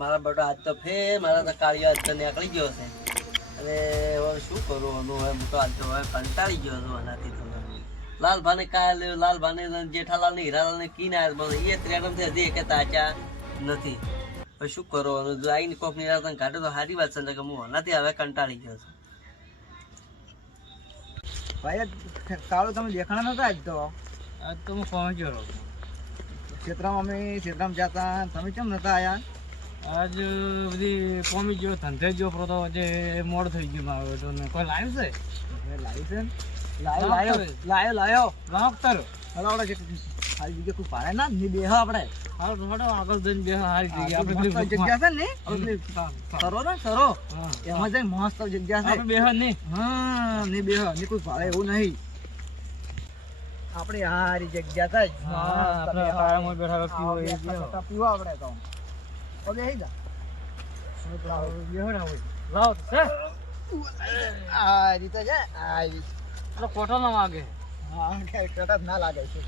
મારા બટો હાથ તો ફેર મારા તો કાળિયો હાથ તો નીકળી ગયો છે. અને હવે શું કરું? એનું હવે હું તો આજ તો હવે કંટાળી ગયો છું આનાથી તો. લાલભાને કાલ લાલભાને જેઠાલાલને હીરાલાલને કી ના આવ્યા એ ત્રેડમથી હજી એક તાચા નથી. હવે શું કરો? જો આઈને કોક નિરાતન કાઢે તો સારી વાત છે કે હું આનાથી હવે કંટાળી ગયો છું. ભાઈ કાળો તમે દેખાણા નતા આજ તો? આજ તો હું પહોંચ્યો રહું ક્ષેત્રમાં અમે ક્ષેત્રમાં જતા તમે કેમ નતા આયા? આજ બધી કોમી ગયો ધંધે જ પ્રો તો આજે મોડ થઈ ગયો મારો તો કોઈ લાવ્યું છે? એ છે લાયો લાયો લાયો લાયો ડોક્ટર હલો આપણે હાલ બીજે કોઈ પાડે ના ની બેહો આપણે. હાલ થોડો આગળ જઈને બેહો હારી જગ્યા. આપણે જગ્યા છે ને? સરો ને સરો એમાં જઈને મસ્ત જગ્યા છે. આપણે બેહો નહીં. હા ની બેહો ની કોઈ ભાડે એવું નહીં. આપણે હારી જગ્યા થાય જ. હા, આપણે પાડે આરામમાં બેઠા પીવો આપણે તો. તો બેહી જા ના લાવ છે આ રીતે છે આ પેલો કોઠો ના માગે હા કે કટક ના લાગે છે.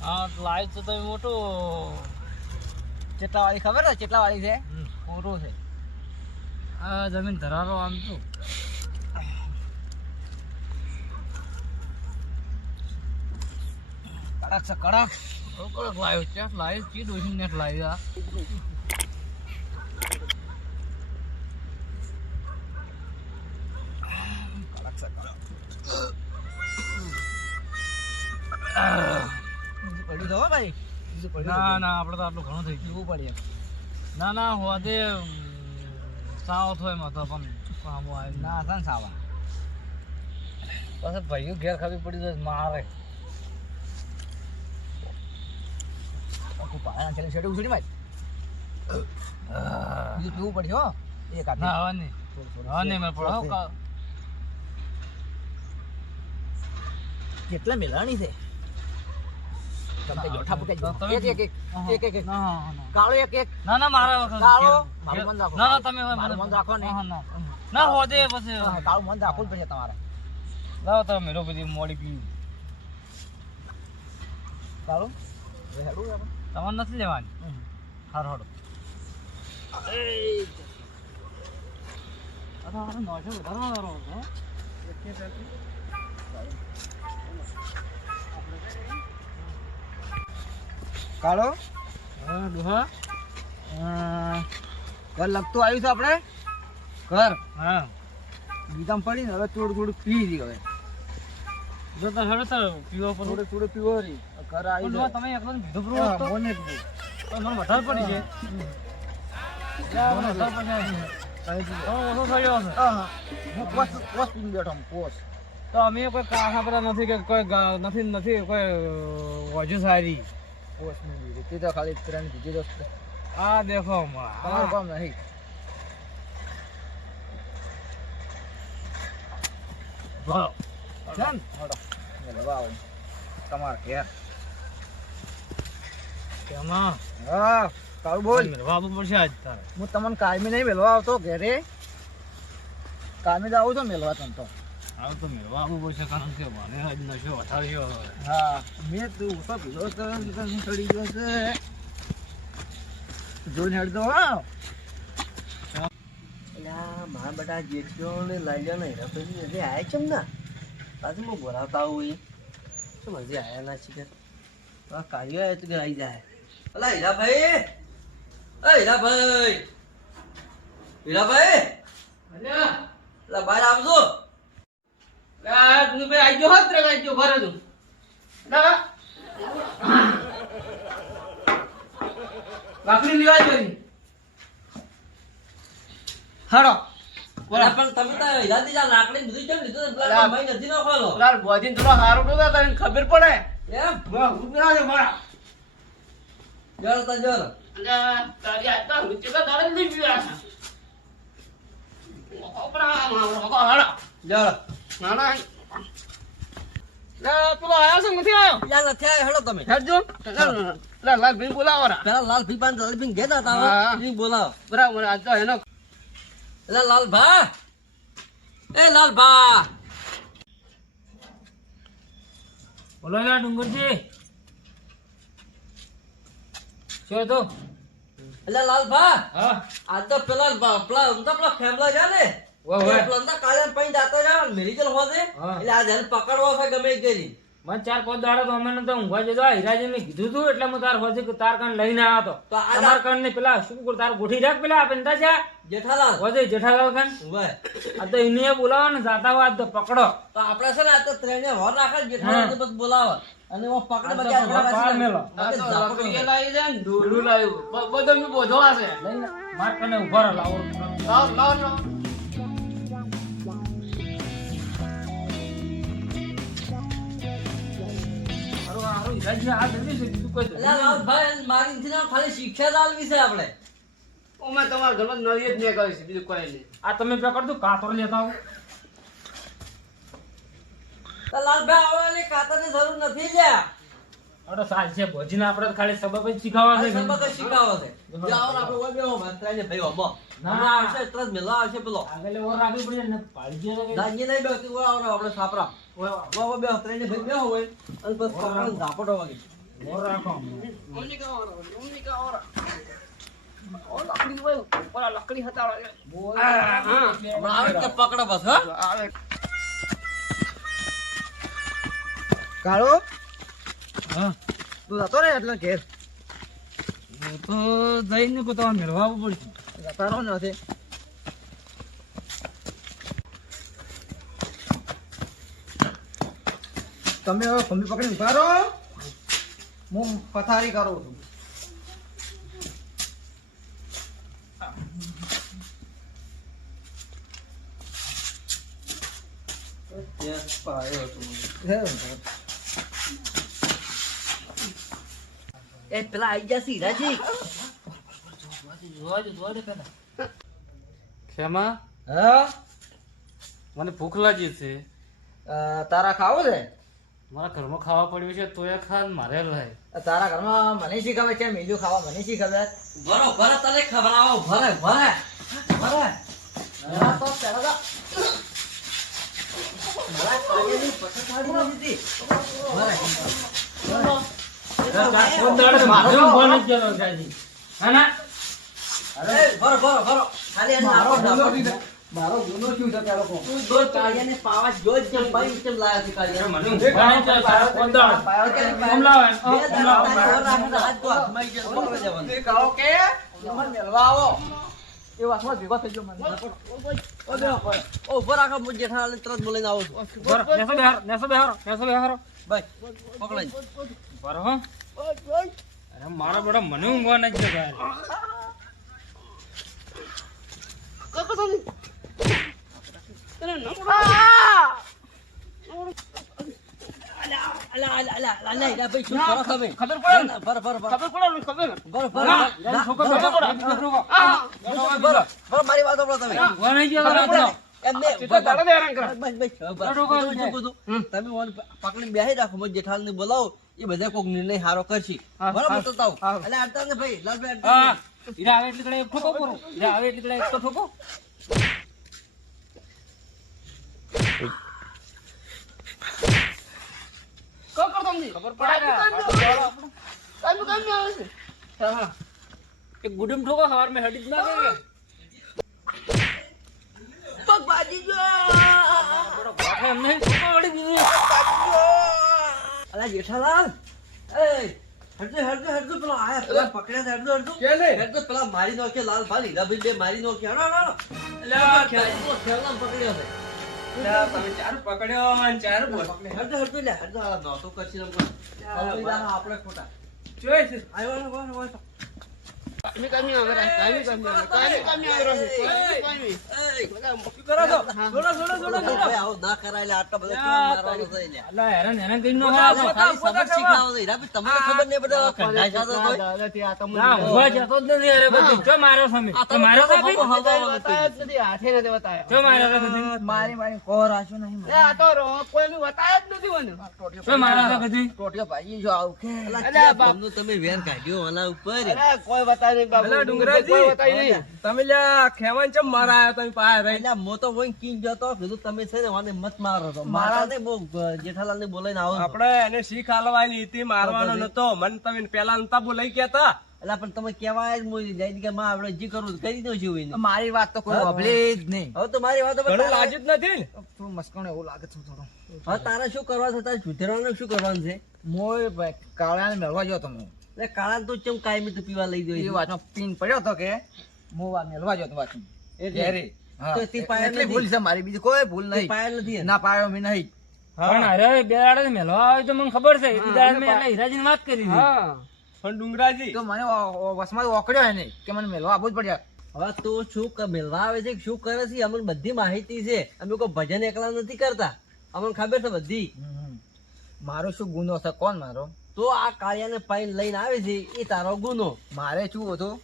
હા લાઈટ તો તમે મોટું. કેટલા વાળી ખબર છે? કેટલા વાળી છે? હમ. છે. આ જમીન ધરારો આમ તો. કડક છે કડક. કડક có છે lại ચી lại chứ đuôi sinh nhật lại પડ્યું ના ના આપણે તો આટલું ઘણું થઈ ગયું. પડે ના ના હોદે સાવ થોયમાં તો પણ આવે ના હતા ને સાવા. પછી ભાઈઓ ઘેર ખાવી પડી જાય મારે. આખું પાયા ઉછળી બીજું પીવું પડશે હો. એક. ના મેં પડો કેટલા મેલાણી છે. તમે જોઠા પકડી એક એક એક. એક એક એક. ના ના. કાળો એક એક. ના મારા વખત કાળો મારું મન રાખો. ના ના તમે મારું મન રાખો ને. ના. હોદે પછી કાળું મન રાખવું પડશે તમારે. લાવો તમે મેરો બધી મોડી પીવું. કાળું. હેડું આપણે. તમારે નથી લેવાની. હાર હાડો કાળો? હા ડોહા ઘર લગતું આવ્યું છે આપણે? ઘર? હા. ગીતામ પડીને હવે થોડું થોડું પી રહી હવે. જો તો હેડો તો પીવો પણ થોડું થોડું પીવો રહી ઘર આવી જાય. તમે એકલો હા, હોત મને તો મને વધારે પડી છે. મને વધારે પડી છે. તો અમે કોઈ કાસા પેલા નથી કે કોઈ નથી નથી કોઈ વજુ સારી. પોસની લીધી. તો ખાલી ત્રણ બીજી દોસ્ત આ દેખો તમારું કામ નહીં. લવા આવું. તમારે ઘેર. કેમાં? હા કાળું બોલ. વાબુ પડશે આજ તારે. હું તમને કાયમી નહીં મેળવા આવતો ઘરે. કાયમી તો આવું તો મેળવા તને તો. આવું તો મેળવા આવવું પડશે કારણ કે મને આજ નશો વધાર્યો હા મેં તું તો ચડી ગયો છે. જોઈને હેડતો હા. મારા બધા જેઠિયો ને લાગ્યો ને હીરા પછી હજી આયા કેમ ના? પાછું હું બોલાવતા આવું એ. શું હજી આયા ના આ કાર્યો આવ્યો તો આવી જાય. અલા હીરાભાઈ અ હીરાભાઈ હીરાભાઈ અલા બહાર આવજો આઈ ગયો હોત રે ગયો ઘરે તું લાકડી લેવા જવાની હાડો પણ તમે તો હીરાથી જા લાકડી બધું કેમ લીધું. ભાઈ નથી નાખવાનો લાલ બોજીન થોડો હારું તો તને ખબર પડે એમ ઉતરા છે મારા જળ તો જળ તારી આ તો રૂચે તો તારે પીવા છે ઓપરા મારો હાડા જળ નાના લે પેલો આયો છે નથી આયો યા નથી આયા હેડો તમે હેડજો લા લાલ ભાઈ બોલાવો રા પેલા લાલ ભીપાન લાલ ભીન ઘેર હતા હા. હવે બોલાવો બરાબર આ તો એનો એટલે લાલ ભા એ લાલ ભા બોલો ના ડુંગરજી શું તો એટલે લાલભા હા? આ તો પેલા પેલા આમ તો પેલા ફેમલા છે ને તો હોતે મને ચાર પાંચ દાડા તો અમે ઊંઘવા જતો હીરાજી મેં કીધું તું એટલે હું તાર હોજે તાર કાન લઈને આવ્યો તો હતો આ કાન ને પેલા શું કરું તાર ગોઠી રાખ પેલા આપે જા. જેઠાલાલ. હોજે જેઠાલાલ કાન. આ તો એને બોલાવો ને જાતા હોય તો પકડો. તો આપડે છે ને આ તો ત્રણે હોર રાખે જેઠાલાલ બસ બોલાવે. અને એમાં પકડે બધા ઘોડા પાડ મેલો. લઈને કને ઊભા રહો લાવો. હારું, હારું, હીરાજી આ જલ્દી છે, બીજું કોઈ એટલે લાલભાઈ મારી ના ખાલી શિક્ષા જ આલવી છે આ તમે કાતર લેતા આવો. લાલભાઈ આવો ને કાતરની જરૂર નથી લ્યા. અરે સાલ છે. ભોજીને આપણે ખાલી સબબ જ શીખવવા છે સબક જ શીખાવો છે. જાઓ આપણે ઓય બેહો, મારે ત્રણે ભાઈઓ હમો. ના. આવશે તરત મેલો આવશે પેલો. આગળ ઓર રાખવી પડે ને પાડી દે. દાંજી નહીં બેહતી, ઓય આવડે આપણે સાપરા ઓય ઓય બેહો, ત્રણે ભાઈ બેહો હોય અને બસ પકડો ઝાપટો વાગે ઓર રાખો હમણાં આવે એટલે બસ હા? કાળો? હા. તું જતો રે એટલે ઘેર. તો જઈને પોતા મેળવા પડશે. જતા રહો નથી તમે હવે ખંભી પકડી ઊભા રહો. હું પથારી કરું છું. હે, એ પેલા આવી ગયા છે હીરાજી ખેમા? હા? મને ભૂખ લાગી છે. તારા ખાવું છે? મારા ઘરમાં ખાવા પડ્યું છે તોય ખાન મારે લાય. તારા ઘરમાં મને શી ખબર છે બીજું ખાવા મને શી ખબર? ભરો ભરો તને ખવડાવો ભરે ભરે ભરે ભરા તો પેલા તો. ભરે મારો નાખો, ગુનો શું છે? મારો ગુનો શું છે પેલો કહો? તું જો કાળિયાને પાવા જો જ કેમ પાઈ કેમ લાયા છે કાળિયા? મને બે દાડા તારે ઓર સમલાવે રાખીને હાથ તો હાથમાં આવી બોલવા જવાનું. તે કહો કે? તમે મેળવા આવો. એ વાતમાં ભેગો થઈ ગયો મને. ઓ બેહો, ઓ ઊભો રાખો, હું જેઠાલાલને તરત બોલાવીને આવું છું. પકડાઈ. અલા, અલા, અલા, એલા ભાઈ, શું કરો હો. અરે પડે ને? મને ભરો, ભરો, ભરો. ખબર પડે ને, ખબર. ભરો, ભરો, ના, ભરો. ના, છોકરો ભરો, ખબર ભરો, પડે. ભરો, ભરો. ભરો, ભરો, મારી વાત તમે. ઊંઘવા પકડી બેસી રાખો હું ને બોલાવો. એ બધા કોઈક નિર્ણય સારો કરશે. બરાબર તો તાવ. એટલે અડતા ને ભાઈ લાલભાઈ હીરા આવે એટલે કડે એક ઠોકો પૂરો હીરા આવે એટલે કડે એક તો ઠોકો ખબર પડે. ને? હા, હા. એક ગુડમ ઠોકો સવાર મેં હડી જ ના કે પગ બાજી ગયો. અલા જેઠાલાલ એ હરજો હરજો હરજો પેલો આયા પેલા પકડ્યા છે, હરજો હરજો હરજો પેલા મારી નાખ્યા લાલ ભાઈ હીરાભાઈ બે મારી નાખ્યા હળો, હળો. પેલો ખેવલામ પકડ્યો છે. હરજો હરજો લે હરજો આ નહોતો કરશી રમતો. હવે ખોટા. આવું કેમ આ આવે. ખાલી સબક શીખવાડો છે. હીરાભાઈ, નહીં પડે, કંટાળી જતો તોય. ના, ઊંઘવા જતો જ નથી અરે બધું ચો માર્યો સામે આ ચો માર્યો તો સામે હવા હવામાં નથી. ચો માર્યો તો કદી મારી મારી કોર આશું નહીં મને. ચો માર્યો તો કદી ટોટિયો ભાઈ જો આવું કે અલા, ક્યાં ગામનું તમે વેર કાઢ્યો ઉપર તમે લ્યા ખેવાન ચમ મારા તમે પાયા રહી? એટલે મો તો હોય king જતો કીધું તમે છે ને મને મત મારો છો. મારા ને બહુ જેઠાલાલ ને બોલાઈને આવો આપણે એને શીખ હાલવાની હતી મારવાનો નતો. મને તમે પેલા નતા બોલાઈ ગયા તા. એટલે પણ તમે કહેવાય જ કે માં આપણે જે કરવું કરી દઉં છું એને. મારી વાત તો કોઈ જ નહીં. હવે તો મારી વાત ઘણું તારે- લાજુ જ નથી ને? મસ્કાણું એવું લાગે છે થોડું. હવે તારે શું કરવા છે? તારે સુધરવાનું શું કરવાનું છે? મોય કાળા કાળાને મેળવા જો તો હું. એટલે કાળા તો ચમ કાયમી તો પીવા લઈ એ વાતનો પીન પડ્યો તો કે હું વાત મેળવા ગયો તો એટલે તો તે પાયા એટલી ભૂલ છે મારી. બીજી કોઈ ભૂલ નહીં. પાયલ નથી ના પાયો મેં નહીં. પણ અરે બે દાડે મેળવા આવે તો મને ખબર છે. એ દાડે મેં એના હીરાજીની વાત કરી હતી. પણ ડુંગરાજી. તો મને ઓ- ઓ- વસમાં ઓકળ્યો એને કે મને મેલવા આપવું જ પડ્યા. હવે તો શું ક- મેળવા આવે છે શું કરે છે? અમને બધી માહિતી છે. અમે કોઈ ભજન એકલા નથી કરતા. અમને ખબર છે બધી. મારો શું ગુનો છે કોણ મારો? તો આ કાળિયાને પાઈને લઈને આવે છે એ તારો ગુનો. મારે શું હતું?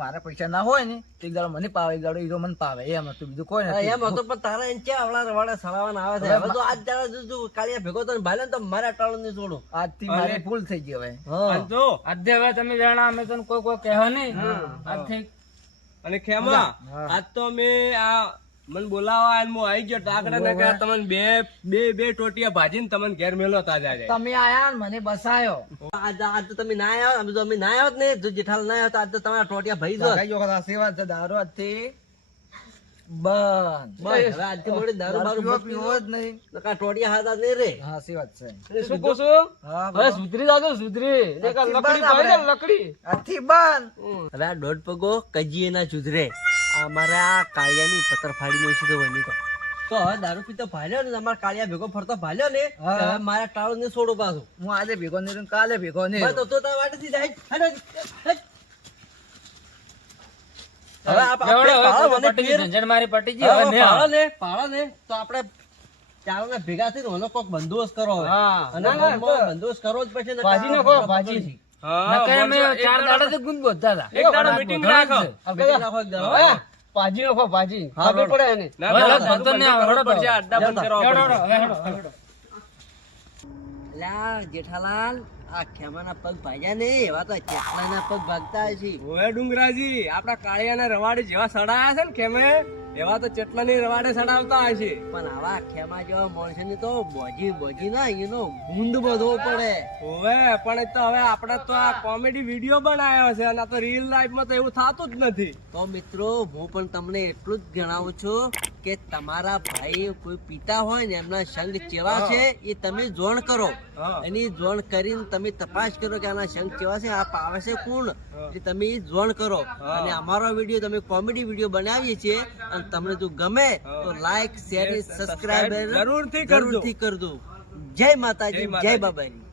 મારે પૈસા ના હોય ને તો એક દાડો મને પાવે એક દાડો હીરો મને પાવે. એમ હતું બીજું કોઈ નથી. એમ હતો પણ તારા એને ક્યાં અવળા રવાડા સડાવવાના આવે છે? હવે તો આજ દાડા જો કાળિયા ભેગો તો ભાલે તો મારા ટાળો નહીં છોડો. આજથી મારી ભૂલ થઈ ગઈ હવે. હા. જો આજે હવે તમે જાણા અમે તને કોઈ કોઈ કહેવા નહીં. આજથી અને ખેમા આજ તો અમે આ મને બોલાવા અને હું આવી ગયો ટાકડા ને તમને બે બે બે ટોટિયા ભાજીને તમને ઘેર મેલો તાજા જાય તમે આયા ને મને બસાયો. આજ આજ તો તમે ના આવ્યા અમે તો અમે ના આવ્યો ને જો જેઠાલ ના આવ્યો તો આજ તો તમારા ટોટિયા ભાઈ જો કઈ વખત આશીર્વાદ છે દારૂ આજથી. બંધ બસ હવે આજથી મોડી દારૂ બારૂ પીવો મત પીવો પીવો. જ નહીં. નકર ટોટિયા હાથ નહીં રે. હા આશીર્વાદ છે. શું કહું છું? હવે સુધરી જાજો સુધરી. દેખ લકડી આજથી બંધ. હવે આ દોઢ પગો કજીએ ના સુધરે અમારા આ કાળિયાની પથ્થર ફાડી નો તો વની તો. તો હવે દારૂ પીતો ભાલ્યો ને અમારા કાળિયા ભેગો ફરતો ભાલ્યો ને હવે મારા ટાળું ને છોડું પાછું. હું આજે ભેગો નહીં કાલે ભેગો નહીં બસ તો તો તારા વાટેથી જાય. હવે મારી પટી હવે પાળો ને પાળો ને તો આપણે ચાલો ને ભેગા થઈને ઓનો કોક બંદોબસ્ત કરો હવે. બંદોબસ્ત કરો જ પછી ભાજી. નાખો, ભાજી. પકડશે. હા, નકર અમે બોલશો. એક ચાર દાડો- દાડાથી ગુંદ બોલતા હતા. એક દાડો આ meeting બધા રાખો. જ છે. આ meeting રાખો એક દાડો. હવે ભાજી નાખો, ભાજી. ખબર પડે એને. જેઠાલાલ આ ખેમાના પગ ભાગ્યા ને એવા તો ચેટલાના પગ ભાગતા હશે ઓય ડુંગરાજી આપડા કાળિયાના રવાડી જેવા સડાયા છે ને ખેમે એવા તો ચેટલાની રવાડે સડાવતા હશે પણ આવા ખેમા જેવા માણસોની તો બોજી બોજી ના એનો ગુંદ બધો પડે. ઓવે પણ તો હવે આપણે તો આ કોમેડી વીડિયો બનાવ્યો છે અને આ તો રીલ લાઈફમાં તો એવું થતું જ નથી. તો મિત્રો હું પણ તમને એટલું જ જણાવું છું. કે તમારા ભાઈ કોઈ પિતા હોય ને એમના શંખ કેવા છે એ તમે જોણ કરો. એની જોણ કરીને તમે તપાસ કરો કે આના શંખ કેવા છે આ પાવે છે કોણ? એ તમે ઈ જોણ કરો. અને અમારો વીડિયો તમે કોમેડી વીડિયો બનાવીએ છીએ. અને તમને જો ગમે તો લાઈક શેર સબસ્ક્રાઇબ જરૂરથી કરજો. જય માતાજી જય બાબાની. બાબાજી